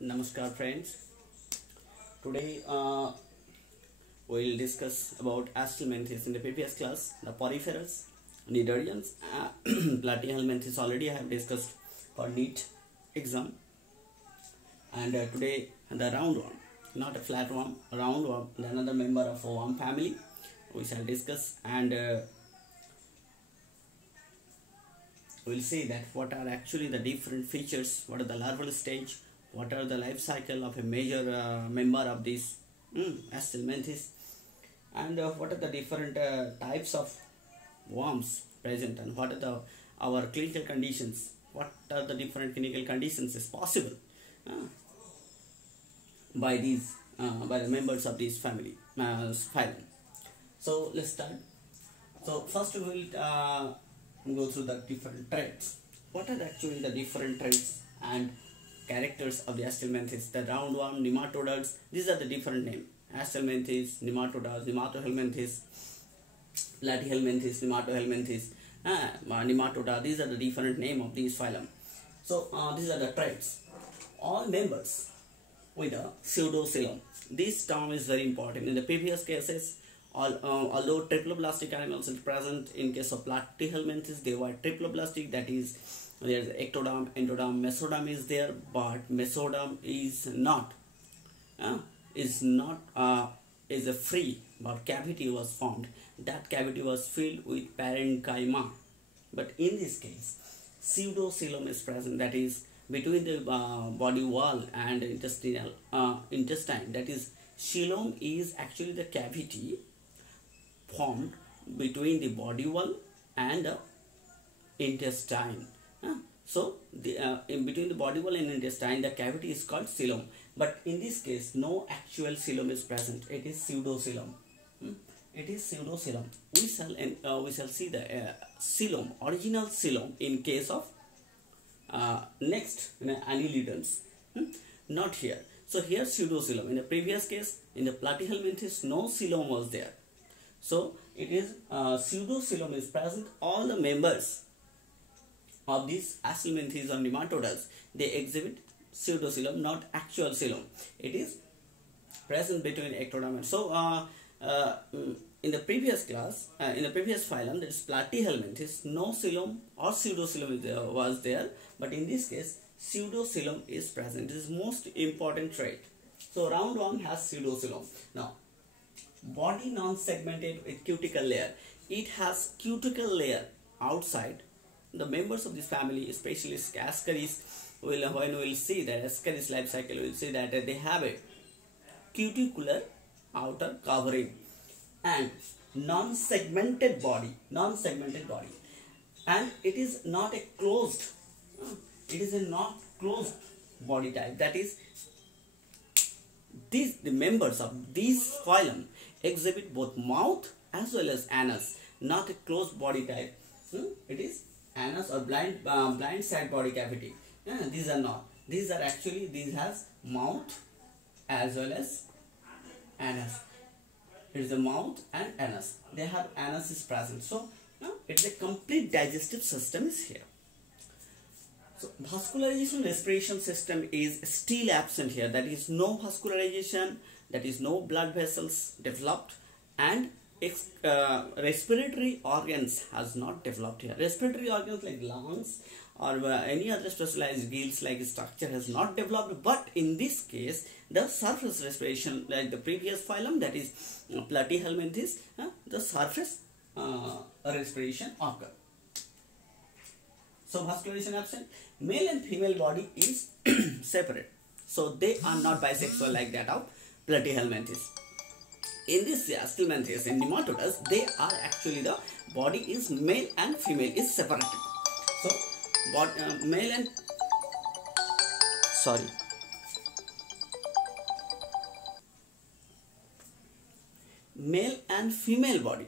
Namaskar friends. Today we'll discuss about Astelminthes. In the previous class, the poriferous, Nidarians, Platyhelminthes already I have discussed for NEET exam. And today the round worm, not a flat worm, a round worm, another member of a worm family we shall discuss, and we'll see that what are actually the different features, what are the larval stage, what are the life cycle of a major member of this Astelminthes, and what are the different types of worms present, and what are our clinical conditions, what are the different clinical conditions is possible by these by the members of this family phylum. So let's start. So first we will go through the different traits. What are actually the different traits and characters of the Astelminthes? The roundworm, nematodes, these are the different names. Astelminthes, nematodes, nematohelminthes, platyhelminthes, nematohelminthes, nematoda, these are the different name of these phylum. So these are the traits. All members with a pseudocoelom. This term is very important. In the previous cases, although triploblastic animals are present, in case of platyhelminthes they were triploblastic, that is there is ectoderm, endoderm, mesoderm is there, but mesoderm is a free, but cavity was formed. That cavity was filled with parenchyma. But in this case, pseudocoelom is present, that is between the body wall and intestine. That is, coelom is actually the cavity formed between the body wall and the intestine. So in between the body wall and intestine, the cavity is called coelom. But in this case, no actual coelom is present. It is pseudocoelom. It is pseudocoelom. We shall see the coelom, original coelom, in case of next annelidans. Not here. So here pseudocoelom. In the previous case, in the platyhelminthes, no coelom was there. So it is pseudocoelom is present. All the members of these Astelminthes or nematodes, they exhibit pseudocoelom, not actual coelom. It is present between ectoderm and so in the previous class, in the previous phylum, that is platyhelminthes, no coelom or pseudocoelom was there, but in this case pseudocoelom is present. This is most important trait. So roundworm has pseudocoelom. Now, body non-segmented with cuticle layer. It has cuticle layer outside. The members of this family, especially Ascaris, when we will see that Ascaris life cycle, we will see that they have a cuticular outer covering and non-segmented body, and it is not a closed, it is a not closed body type. That is, the members of this phylum exhibit both mouth as well as anus, not a closed body type. It is anus or blind side body cavity. These are not. These are actually, these has mouth as well as anus. It is the mouth and anus. They have anus is present. So it's a complete digestive system is here. So vascularization respiration system is still absent here. That is, no vascularization, that is no blood vessels developed, and respiratory organs has not developed here. Respiratory organs like lungs or any other specialized gills like structure has not developed, but in this case the surface respiration, like the previous phylum, that is platyhelminthes, the surface respiration occur. So vascularization absent. Male and female body is separate, so they are not bisexual like that of platyhelminthes. In this Astelminthes and nematodes, they are actually, the body is male and female is separated. So male and female body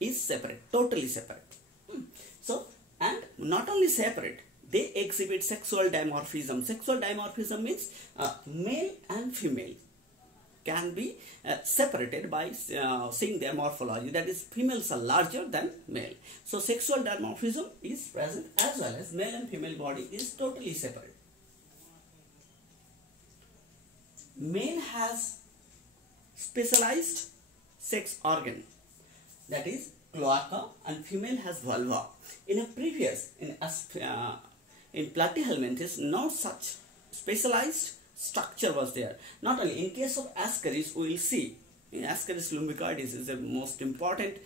is separate, totally separate. So, and not only separate, they exhibit sexual dimorphism. Sexual dimorphism means male and female can be separated by seeing their morphology. That is, females are larger than male. So sexual dimorphism is present, as well as male and female body is totally separate. male has specialized sex organ, that is cloaca, and female has vulva. In a previous, in platyhelminthes, no such specialized structure was there. Not only in case of Ascaris, we will see in Ascaris lumbricoides is the most important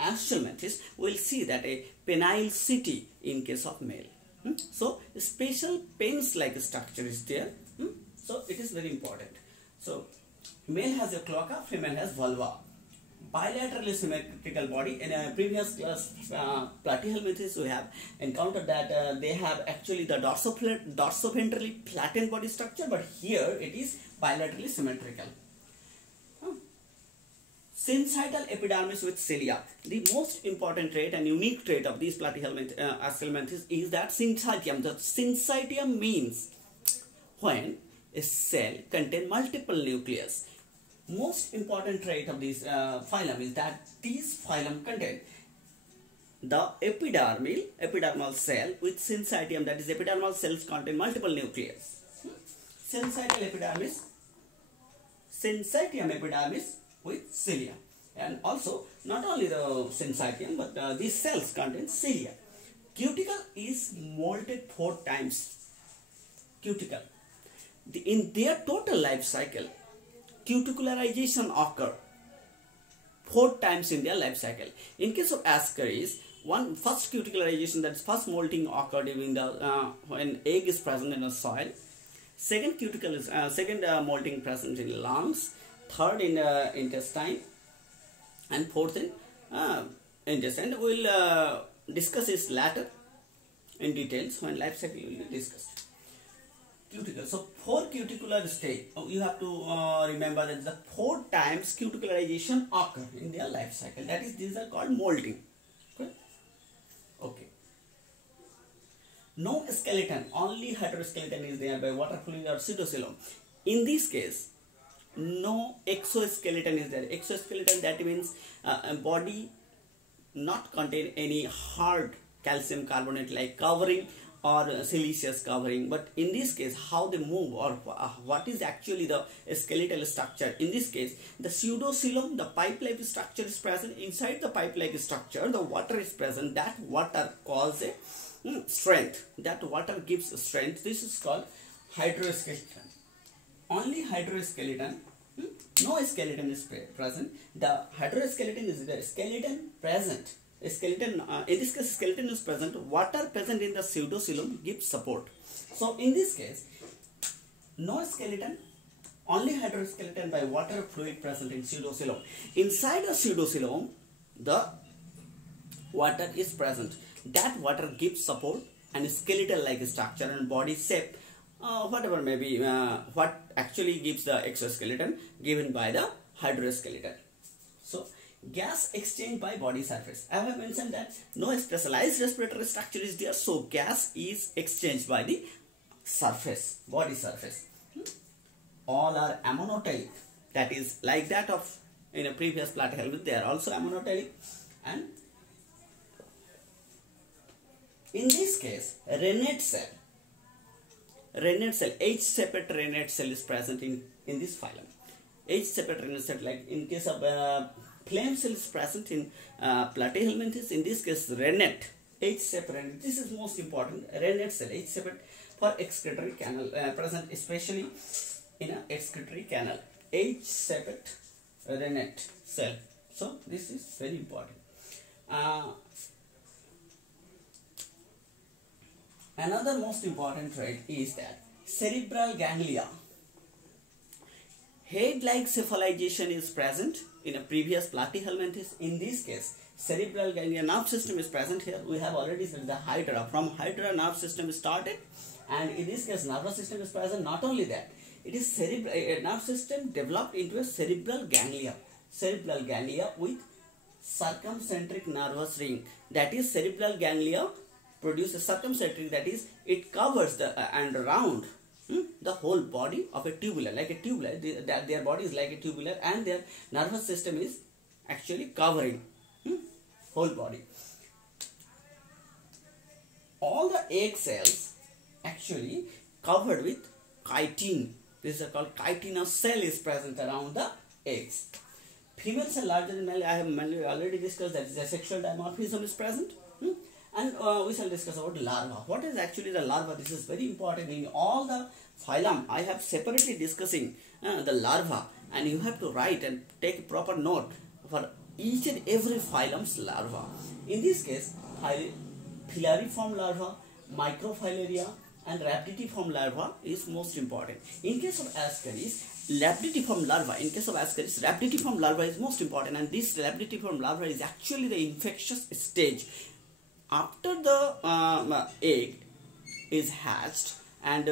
Ashelminthes, we will see that a penile city in case of male. So special pens like structure is there. So it is very important. So male has a cloaca, female has vulva. Bilaterally symmetrical body. In a previous class, platyhelminthes, we have encountered that they have actually the dorsoventrally flattened body structure, but here it is bilaterally symmetrical. Syncytial epidermis with cilia. The most important trait and unique trait of these platyhelminthes is that syncytium. The syncytium means when a cell contains multiple nucleus. Most important trait of this phylum is that these phylum contain the epidermal cell with syncytium, that is epidermal cells contain multiple nucleus. Syncytium epidermis with cilia, and also not only the syncytium but these cells contain cilia. Cuticle is molted 4 times. Cuticle. In their total life cycle, cuticularization occur 4 times in their life cycle. In case of Ascaris, first cuticularization, that is first molting, occurred during the when egg is present in the soil. Second cuticle is molting present in lungs. Third in intestine, and fourth in intestine. We will discuss this later in details when life cycle will be discussed. Cuticle. So 4 cuticular stage. You have to remember that the 4 times cuticularization occur in their life cycle. That is, these are called molting. Okay. No skeleton, only heteroskeleton is there by water fluid or pseudocoelom. In this case, no exoskeleton is there. Exoskeleton, that means a body not contain any hard calcium carbonate like covering or siliceous covering. But in this case, how they move or what is actually the skeletal structure? In this case, the pseudocoelom, the pipe-like structure is present. Inside the pipe-like structure, the water is present. That water causes a strength. That water gives strength. This is called hydroskeleton. Only hydroskeleton, no skeleton is present. The hydroskeleton is the skeleton present. A skeleton, in this case, skeleton is present. Water present in the pseudocoelom gives support. So in this case, no skeleton, only hydroskeleton by water fluid present in pseudocoelom. Inside the pseudocoelom, the water is present. That water gives support and skeletal-like structure and body shape. Whatever may be, what actually gives the exoskeleton given by the hydroskeleton. So, gas exchange by body surface. I have mentioned that no specialized respiratory structure is there, so gas is exchanged by the surface, body surface. All are ammonotelic. That is like that of in a previous platyhelminth, they are also ammonotelic. And in this case, rennet cell, H-shaped rennet cell is present in this phylum. H-shaped rennet cell, like in case of flame cell is present in platyhelminthes. In this case, rennet, H-shaped rennet. This is most important. Rennet cell, H-shaped for excretory canal, present especially in a excretory canal. H-shaped rennet cell. So this is very important. Another most important trait is that cerebral ganglia. Head-like cephalization is present in a previous platyhelminthes. In this case, cerebral ganglia nerve system is present here. We have already said the hydra. From hydra, nerve system is started, and in this case, nervous system is present. Not only that, it is nerve system developed into a cerebral ganglia. Cerebral ganglia with circumcentric nervous ring. That is, cerebral ganglia produce a circumcentric, that is, it covers the and around the whole body of a tubular, like a tubular. Their body is like a tubular, and their nervous system is actually covering whole body. All the egg cells actually covered with chitin. This is called chitinous cell is present around the eggs. Females are larger than male. I have already discussed that the sexual dimorphism is present. And we shall discuss about larva. What is actually the larva? This is very important. In all the phylum, I have separately discussing the larva, and you have to write and take proper note for each and every phylum's larva. In this case, filariform larva, microfilaria, and rhabditiform larva is most important. In case of Ascaris, rhabditiform larva, rhabditiform larva is most important, and this rhabditiform larva is actually the infectious stage. After the egg is hatched, and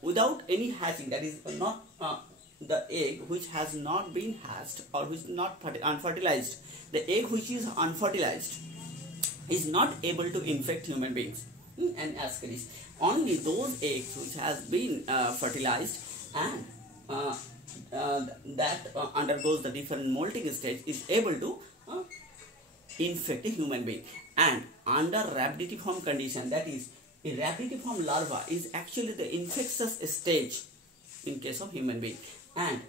without any hatching, that is not the egg which has not been hatched or which is not unfertilized, the egg which is unfertilized is not able to infect human beings and Ascaris. Only those eggs which has been fertilized and that undergoes the different molting stage is able to infect a human being. And under rhabditiform condition, that is a rhabditiform larva is actually the infectious stage in case of human being. And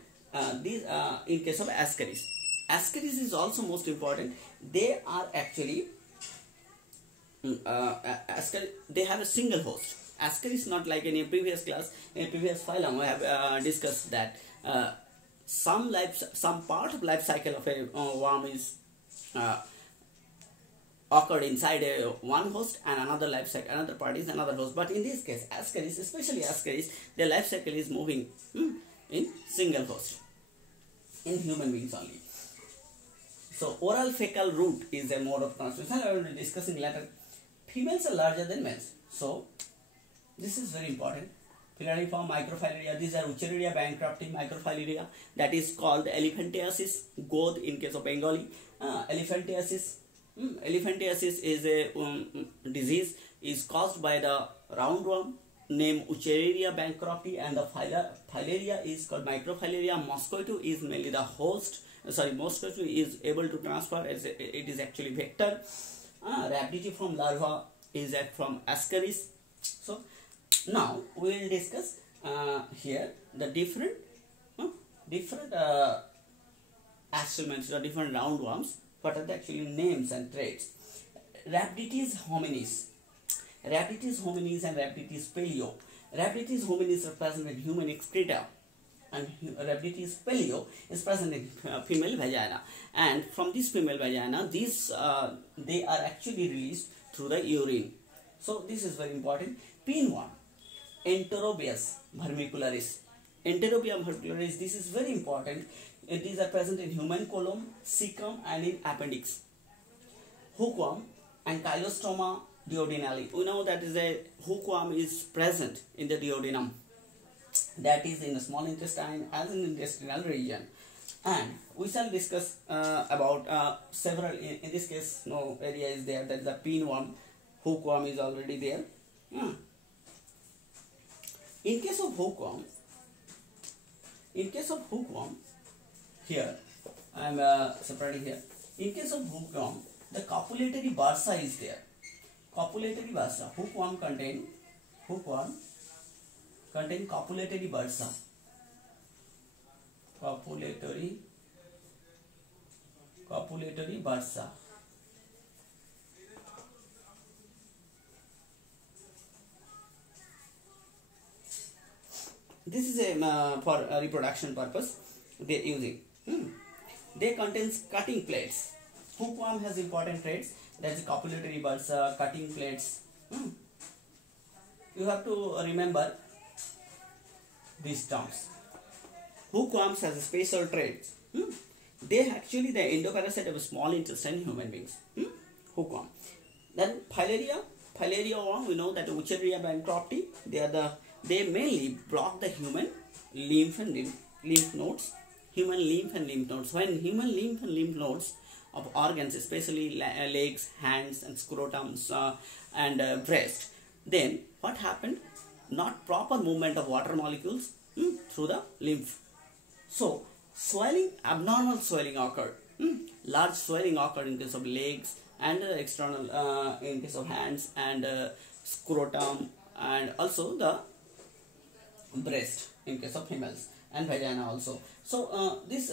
in case of Ascaris. Ascaris is also most important. They are actually they have a single host. Ascaris not like in a previous class, in a previous phylum, I have discussed that some part of life cycle of a worm is occurred inside one host, and another life cycle, another part is another host. But in this case, Ascaris, especially Ascaris, their life cycle is moving in single host, in human beings only. So oral fecal route is a mode of transmission. I will be discussing later. Females are larger than males. So this is very important. Filariform, microfilaria, these are Wuchereria bankrupti, microfilaria, that is called elephantiasis, goad in case of Bengali. Elephantiasis is a disease is caused by the roundworm named Wuchereria bankrupti, and the filaria is called microfilaria. Mosquito is mainly the host. Mosquito is able to transfer as it is actually vector. Rhabditiform larva is from Ascaris. So now we will discuss here the different astroments, the different roundworms. What are the actually names and traits? Rhabditis hominis and Rhabditis paleo. Rhabditis hominis are present in human excreta, and Rhabditis paleo is present in female vagina. And from this female vagina, these they are actually released through the urine. So this is very important. Pinworm, Enterobius vermicularis. Enterobia vermicularis, this is very important. These are present in human colon, cecum, and in appendix. Hookworm and Chylostoma duodenale. We know that is a hookworm is present in the duodenum, that is in the small intestine as in the intestinal region. And we shall discuss about several, in this case no area is there, that is the pinworm, hookworm is already there. In case of hookworm, here I am separating here. In case of hookworm, the copulatory bursa is there. Copulatory bursa. Hookworm contain copulatory bursa. Copulatory bursa. This is a for reproduction purpose they are using. They contains cutting plates. Hookworm has important traits, that is copulatory bursa, cutting plates. You have to remember these terms. Hookworms has special traits. They actually the endoparasite of small intestine human beings. Hookworm. Then filaria worm, we know that Wuchereria bankrupti, they mainly block the human lymph and lymph nodes. When human lymph and lymph nodes of organs, especially legs, hands, and scrotums and breast, then what happened? Not proper movement of water molecules through the lymph. So swelling, abnormal swelling occurred. Large swelling occurred in case of legs and external in case of hands and scrotum, and also the breast. in case of females, and vagina also. So this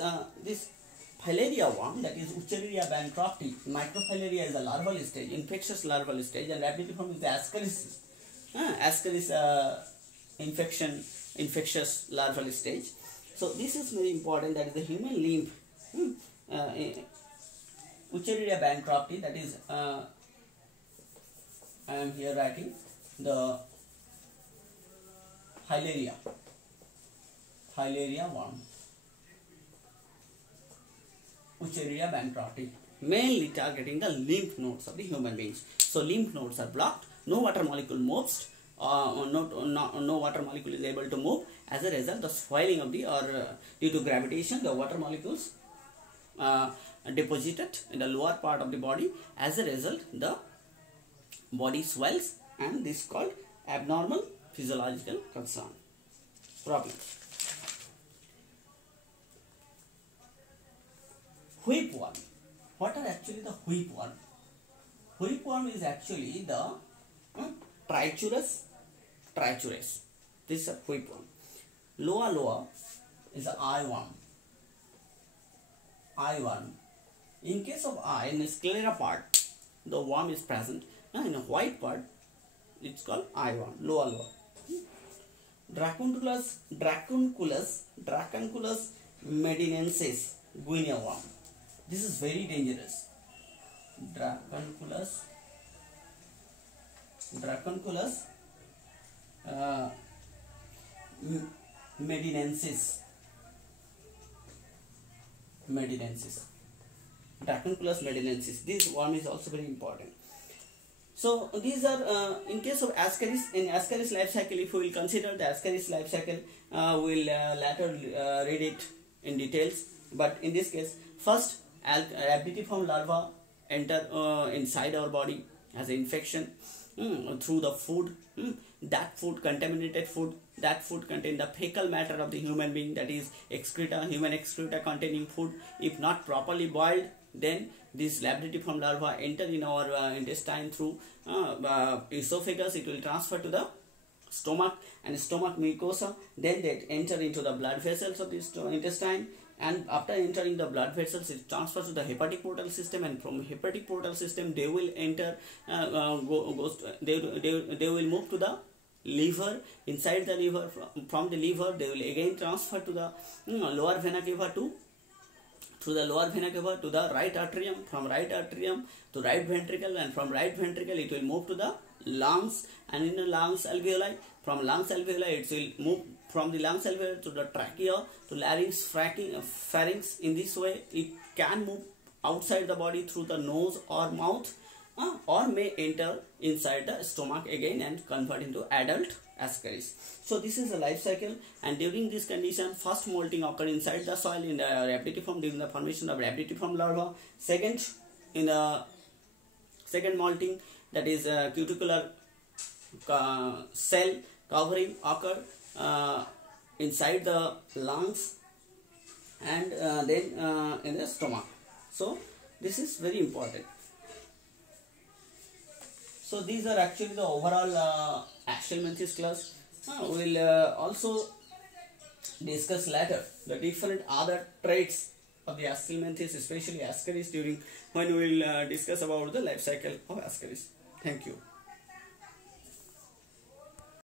filaria worm, that is Wuchereria bancrofti, microfilaria is a larval stage, infectious larval stage, and rhabditiform is the ascaris infectious larval stage. So this is very important, that is the human lymph. Wuchereria bancrofti, that is I am here writing the filaria worm, Wuchereria bancrofti, mainly targeting the lymph nodes of the human beings. So lymph nodes are blocked, no water molecule moves, no water molecule is able to move. As a result, the swelling of the, due to gravitation, the water molecules deposited in the lower part of the body. As a result, the body swells, and this is called abnormal physiological concern problems. Whipworm. What are actually the whipworm? Whipworm is actually the trichuris. This is a whipworm. Loa is an eyeworm. In case of eye, in the sclera part, the worm is present. In a white part, it's called eyeworm. Loa. Dracunculus medinensis guinea worm. This is very dangerous. Dracunculus medinensis. Dracunculus medinensis. This worm is also very important. So these are in case of Ascaris. In Ascaris life cycle, if we will consider the Ascaris life cycle, we will later read it in details. But in this case, first rhabditiform larva enter inside our body as an infection through the food. That food, contaminated food, that food contain the fecal matter of the human being, that is excreta, human excreta containing food. If not properly boiled, then this rhabditiform larva enter in our intestine through esophagus. It will transfer to the stomach and stomach mucosa. Then they enter into the blood vessels of this intestine, and after entering the blood vessels, it transfers to the hepatic portal system, and from hepatic portal system they will enter they will move to the liver. Inside the liver, from the liver they will again transfer to the lower vena cava through the lower vena cava to the right atrium, from right atrium to right ventricle, and from right ventricle it will move to the lungs, and in the lungs alveoli, from lungs alveoli it will move from the lungs alveoli to the trachea to larynx, pharynx. In this way it can move outside the body through the nose or mouth, or may enter inside the stomach again and convert into adult Ascaris. So this is the life cycle, and during this condition, first molting occur inside the soil in the rhabditiform during the formation of rhabditiform larva. Second, in the second molting, that is cuticular cell covering occur inside the lungs, and then in the stomach. So this is very important. So these are actually the overall Astelmanthes class. We will also discuss later the different other traits of the Astelmanthes, especially Ascaris, during when we will discuss about the life cycle of Ascaris. Thank you.